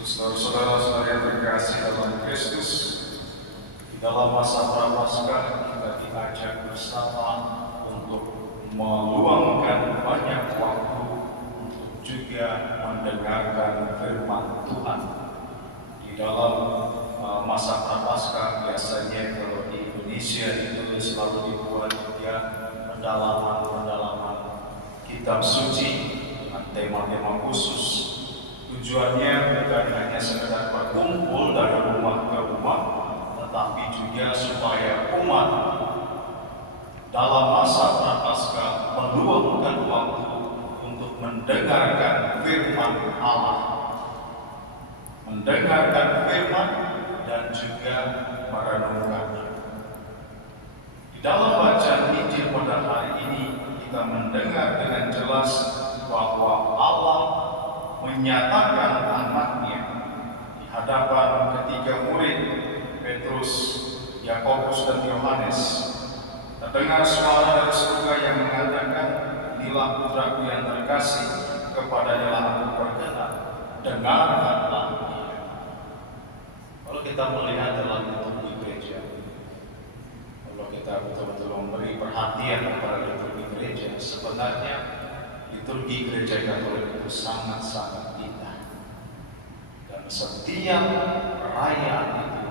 Saudara-saudara yang terkasih dalam Kristus, di dalam masa Prapaskah kita diajak bersama untuk meluangkan banyak waktu untuk juga mendengarkan firman Tuhan. Di dalam masa Prapaskah biasanya kalau di Indonesia itu selalu dibuat ya pendalaman kitab suci dengan tema-tema khusus. Tujuannya bukan hanya sekedar berkumpul dari rumah ke rumah, tetapi juga supaya umat dalam masa Prapaskah meluangkan waktu untuk mendengarkan firman Allah, mendengarkan firman dan juga merenungkannya. Di dalam bacaan Injil pada hari ini kita mendengar dengan jelas bahwa Allah menyatakan anaknya di hadapan ketiga murid Petrus, Yakobus dan Yohanes. Terdengar suara dari surga yang mengatakan, "Inilah putraku yang terkasih, kepadanya aku berkenan, dengarkanlah dia." Kalau kita melihat dalam liturgi gereja, kalau kita betul-betul memberi perhatian kepada liturgi gereja, sebenarnya liturgi gereja Katolik itu sangat-sangat indah, dan setiap perayaan itu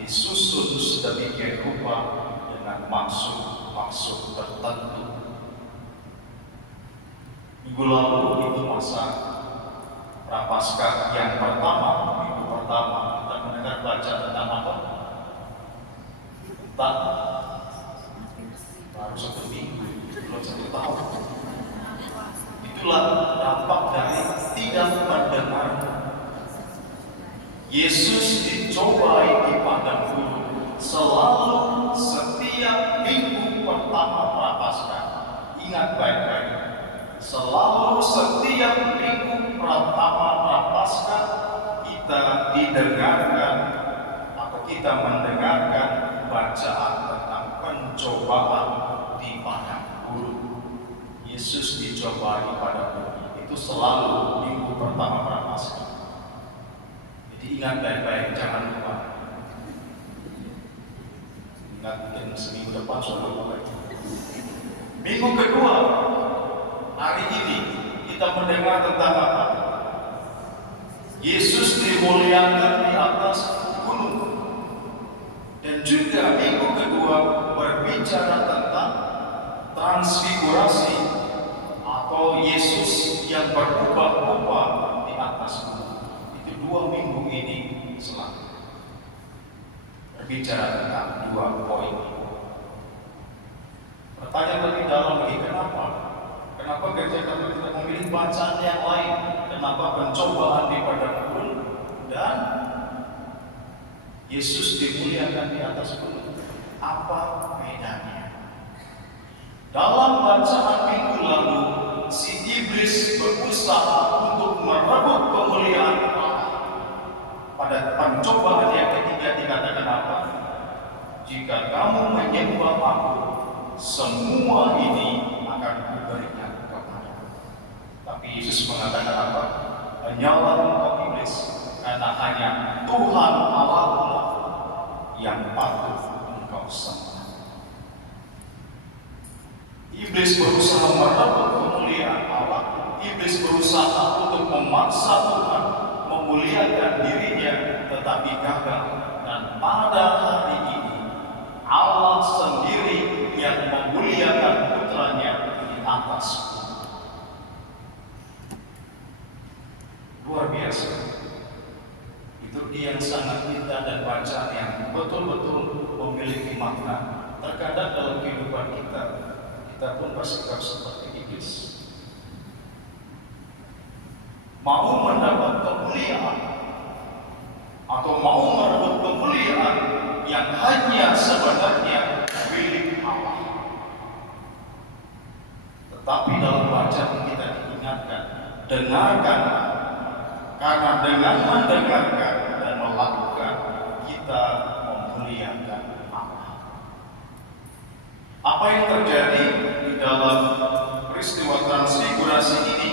disusun sedemikian rupa dengan maksud tertentu. Minggu lalu itu masa Prapaskah yang pertama, minggu pertama kita mendengar baca tentang apa? Tentang baru 1 minggu, belum 1 tahun. Itulah dampak dari tidak mendengar. Yesus dicobai di padang gurun selalu setiap minggu pertama Prapaskah. Ingat baik-baik, selalu setiap minggu pertama Prapaskah kita didengarkan atau kita mendengarkan bacaan tentang pencobaan di padang gurun. Yesus dicobai pada bumi, itu selalu minggu pertama Prapaskah. Jadi ingat baik-baik, jangan lupa. Ingat mungkin seminggu depan sudah lupa. Minggu kedua, hari ini kita mendengar tentang apa? Yesus dimuliakan di atas gunung. Dan juga minggu kedua berbicara tentang transfigurasi atau Yesus yang berubah-ubah di atas gunung. Itu 2 minggu ini selalu berbicara tentang 2 poin. Pertanyaan lebih dalam lagi, kenapa? Kenapa gereja Katolik tidak memilih bacaan yang lain? Kenapa pencobaan di padang gurun dan Yesus dimuliakan di atas gunung? Apa bedanya? Dalam bacaan minggu lalu, si iblis berusaha untuk merebut kemuliaan Allah. Pada pencobaan yang ketiga dikatakan apa? Jika kamu menyembah aku, semua ini akan kuberikan kepadamu. Tapi Yesus mengatakan apa? Hanyalah engkau iblis, karena hanya Tuhan Allahmu yang patut engkau sembah. Iblis berusaha merebut kemuliaan Allah. Iblis berusaha untuk memaksa Tuhan memuliakan dirinya, tetapi gagal. Dan pada hari ini Allah sendiri yang memuliakan putranya di atas. Luar biasa. Itu yang sangat indah dan bacaan yang betul-betul memiliki makna. Terkadang dalam kehidupan kita pun bersikap seperti iblis. Mau mendapat kemuliaan atau mau merebut kemuliaan yang hanya sebenarnya milik Allah. Tetapi dalam bacaan kita diingatkan, dengarkanlah, karena dengan mendengarkan dan melakukan kita memuliakan Allah. Apa yang terjadi di dalam peristiwa transfigurasi ini?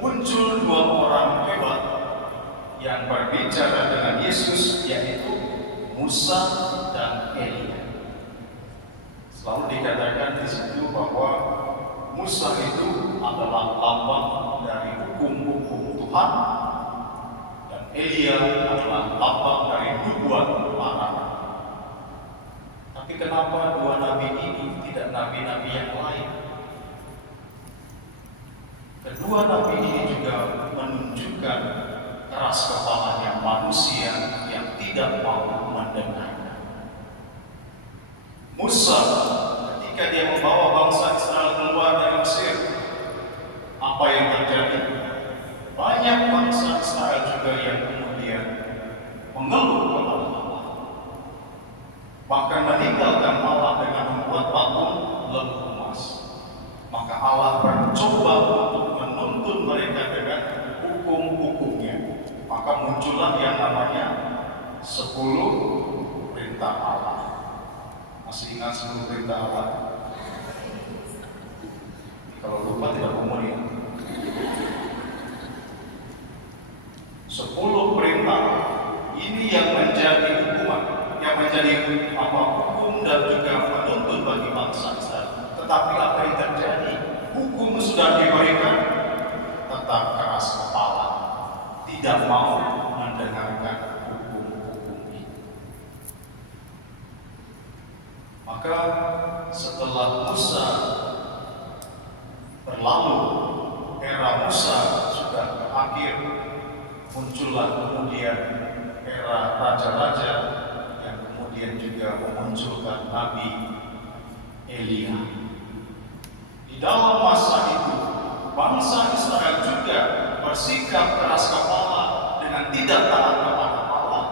Muncul 2 orang hebat yang berbicara dengan Yesus, yaitu Musa dan Elia. Selalu dikatakan di situ bahwa Musa itu adalah lambang dari hukum-hukum Tuhan, dan Elia adalah lambang dari nubuat para nabi. Tapi kenapa dua nabi ini tidak nabi-nabi yang lain? Kedua nabi ini juga menunjukkan keras kepalanya manusia yang tidak mau mendengarkan. Musa ketika dia membawa bangsa Israel keluar dari Mesir, apa yang terjadi? Banyak bangsa Israel juga yang kemudian mengeluh kepada Allah, bahkan meninggalkan Allah dengan membuat patung lembu emas. Maka Allah mencoba untuk menuntun mereka dengan hukum-hukumnya. Maka muncullah yang namanya 10 perintah Allah. Masih ingat 10 perintah Allah? Kalau lupa tidak umur ya. 10 perintah ini yang menjadi hukuman, yang menjadi hukum dan juga penuntun bagi bangsa Israel. Tetapi apa yang terjadi? Hukum sudah diberikan, tetap keras kepala, tidak mau mendengarkan hukum-hukum ini. Maka setelah Musa berlalu, era Musa sudah berakhir, muncullah kemudian era raja-raja yang kemudian juga memunculkan Nabi Elia. Di dalam masa itu, bangsa Israel juga bersikap keras kepala dengan tidak taat kepada Allah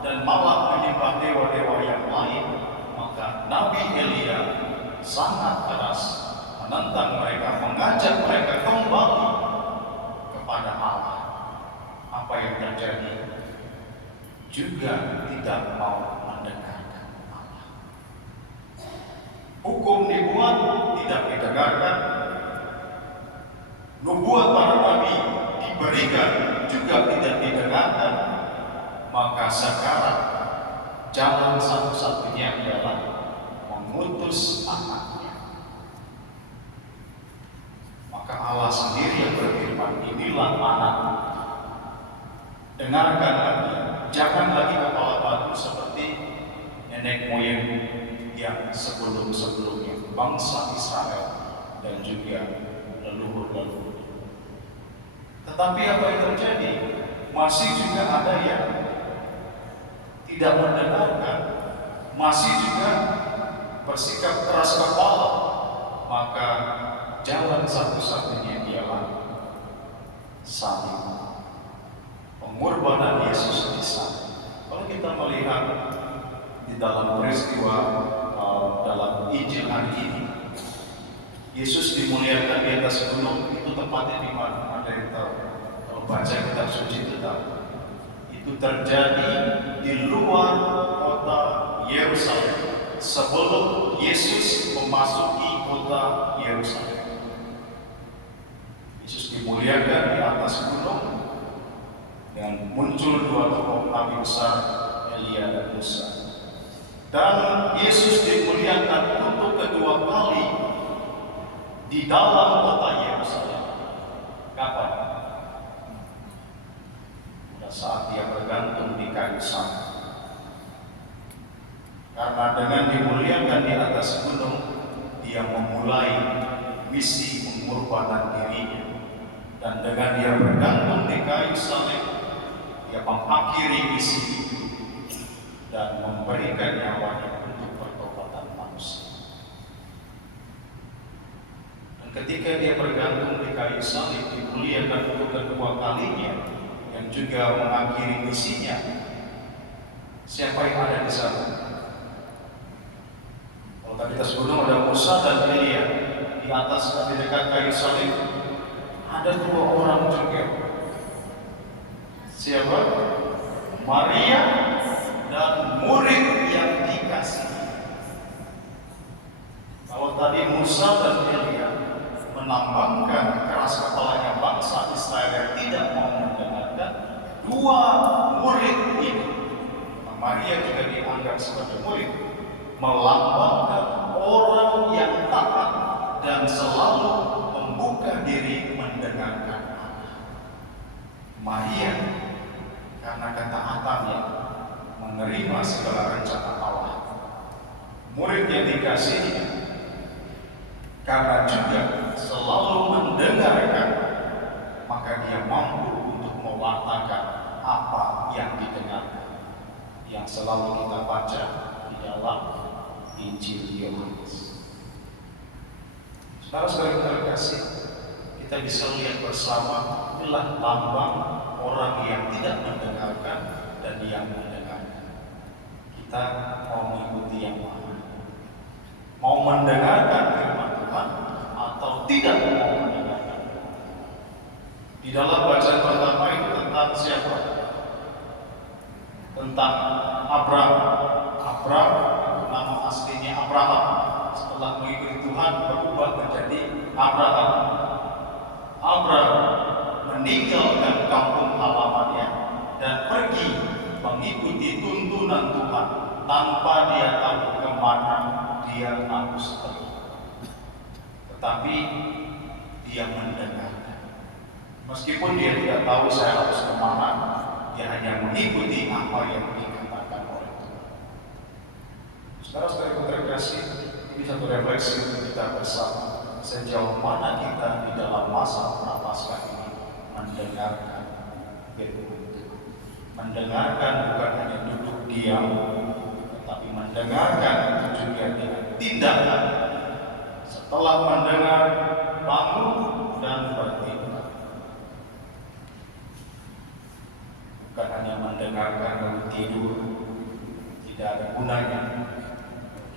dan malah menyembah dewa-dewa yang lain. Maka Nabi Elia sangat keras menentang mereka, mengajak mereka kembali kepada Allah. Apa yang terjadi? Juga tidak mau mendengarkan Allah. Hukum dibuat, tidak didengarkan. Nubuat para nabi diberikan, juga tidak didengarkan. Maka sekarang jalan satu-satunya adalah mengutus anaknya. Maka Allah sendiri yang berfirman, inilah anak. Dengarkan lagi, jangan lagi kepala batu seperti nenek moyang yang sebelum-sebelumnya, bangsa Israel dan juga leluhur-leluhur. Tetapi apa yang terjadi? Masih juga ada yang tidak mendengarkan, masih juga bersikap keras kepala. Maka jalan satu-satunya ialah salib, pengorbanan Yesus di sana. Kalau kita melihat di dalam peristiwa dalam Injil hari ini, Yesus dimuliakan di atas gunung. Itu tempatnya di mana? Ada yang tahu? Kalau baca kitab suci itu tahu. Itu terjadi di luar kota Yerusalem sebelum Yesus memasuki kota Yerusalem. Yesus dimuliakan di atas gunung dan muncul dua tokoh nabi besar, Elia dan Musa. Dan Yesus dimuliakan untuk kedua kali di dalam kota Yerusalem. Kapan? Pada saat dia bergantung di kayu salib. Karena dengan dimuliakan di atas gunung, dia memulai misi pengorbanan dirinya. Dan dengan dia bergantung di kayu salib, dia mengakhiri misi itu dan memberikan nyawanya untuk pertobatan manusia. Dan ketika dia bergantung di kayu salib, dimuliakan untuk kedua kalinya dan juga mengakhiri misinya, siapa yang ada di sana? Kalau tadi atas gunung ada Musa dan Elia, di atas di dekat kayu salib ada dua orang juga. Siapa? Maria dan murid yang dikasih. Kalau tadi Musa dan Elia menambangkan keras kepalanya bangsa Israel yang tidak mau mendengarkan, Dua murid ini, Maria juga dianggap sebagai murid, melambangkan orang yang taat dan selalu membuka diri mendengarkan Allah. Maria karena ketaatannya menerima segala rencana Allah. Murid yang dikasihi karena juga selalu mendengarkan, maka dia mampu untuk mewartakan apa yang didengarkan, yang selalu kita baca di dalam Injil Yohanes. Saudara-saudara terkasih, kita bisa lihat bersama inilah lambang orang yang tidak mendengarkan dan yang mendengarkan. Kita mau mengikuti yang mana? Mau mendengarkan firman Tuhan atau tidak mau mendengarkan? Di dalam bacaan pertama itu tentang siapa? Tentang Abraham. Abraham itu nama aslinya Abraham. Setelah mengikuti Tuhan berubah menjadi Abraham. Abraham meninggalkan kampung halamannya dan pergi mengikuti tuntunan Tuhan tanpa dia tahu kemana dia harus pergi. Tetapi dia mendengarkan. Meskipun dia tidak tahu saya harus kemana, dia hanya mengikuti apa yang dikatakan oleh Tuhan. Saudara-saudara terkasih, ini satu refleksi untuk kita bersama. Sejauh mana kita di dalam masa prapaskah ini mendengarkan firman Tuhan. Mendengarkan bukan hanya duduk diam, tetapi mendengarkan itu juga dengan tindakan. Setelah mendengar, bangun dan bertindak. Bukan hanya mendengarkan lalu tidur, tidak ada gunanya.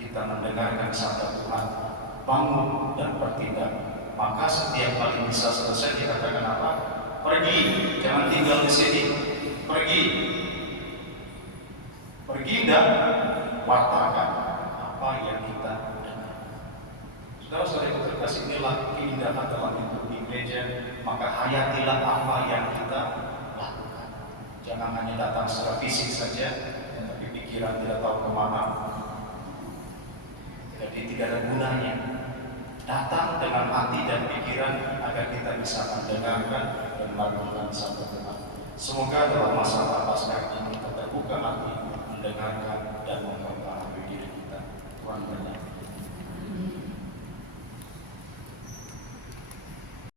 Kita mendengarkan sabda Tuhan, bangun dan bertindak. Maka setiap kali bisa selesai dikatakan apa? Pergi, jangan tinggal di sini. Pergi dan wartakan apa yang kita dengar. Saudara-saudara terkasih, inilah keindahan dalam hidup di gereja. Maka hayatilah apa yang kita lakukan. Jangan hanya datang secara fisik saja, tapi pikiran tidak tahu kemana. Jadi tidak ada gunanya. Datang dengan hati dan pikiran agar kita bisa mendengarkan dan melakukan sabda Tuhan. Semoga dalam masa prapaskah ini kita terbuka hati, mendengarkan dan memperbaharui diri kita. Tuhan berkati.